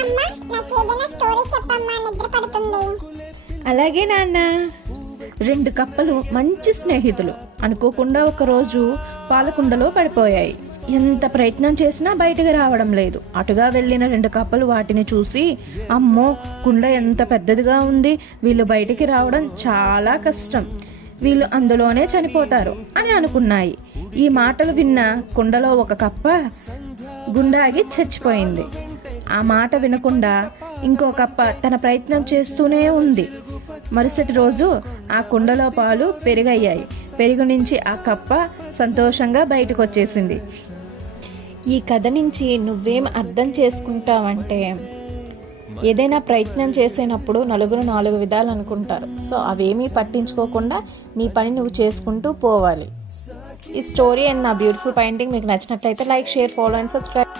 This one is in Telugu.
అమ్మా నాకు ఏదైనా స్టోరీ చెప్పమ్మా, నిద్ర పడుతుంది. అలాగే నాన్న. 2 కప్పలు మంచి స్నేహితులు అనుకోకుండా ఒకరోజు పాలకుండలో పడిపోయాయి. ఎంత ప్రయత్నం చేసినా బయటకు రావడం లేదు. అటుగా వెళ్ళిన 2 కప్పలు వాటిని చూసి, అమ్మో కుండ ఎంత పెద్దదిగా ఉంది, వీళ్ళు బయటికి రావడం చాలా కష్టం, వీళ్ళు అందులోనే చనిపోతారు అని అనుకున్నాయి. ఈ మాటలు విన్న కుండలో ఒక కప్ప గుండాగి చచ్చిపోయింది. ఆ మాట వినకుండా ఇంకో కప్ప తన ప్రయత్నం చేస్తూనే ఉంది. మరుసటి రోజు ఆ కుండలో పాలు పెరుగయ్యాయి. పెరుగు నుంచి ఆ కప్ప సంతోషంగా బయటకు వచ్చేసింది. ఈ కథ నుంచి నువ్వేం అర్థం చేసుకుంటావంటే, ఏదైనా ప్రయత్నం చేసేటప్పుడు నలుగురు 4 విధాలు అనుకుంటారు. సో అవేమీ పట్టించుకోకుండా నీ పని నువ్వు చేసుకుంటూ పోవాలి. ఈ స్టోరీ అండ్ నా బ్యూటిఫుల్ పెయింటింగ్ మీకు నచ్చినట్లయితే like, share, follow and subscribe.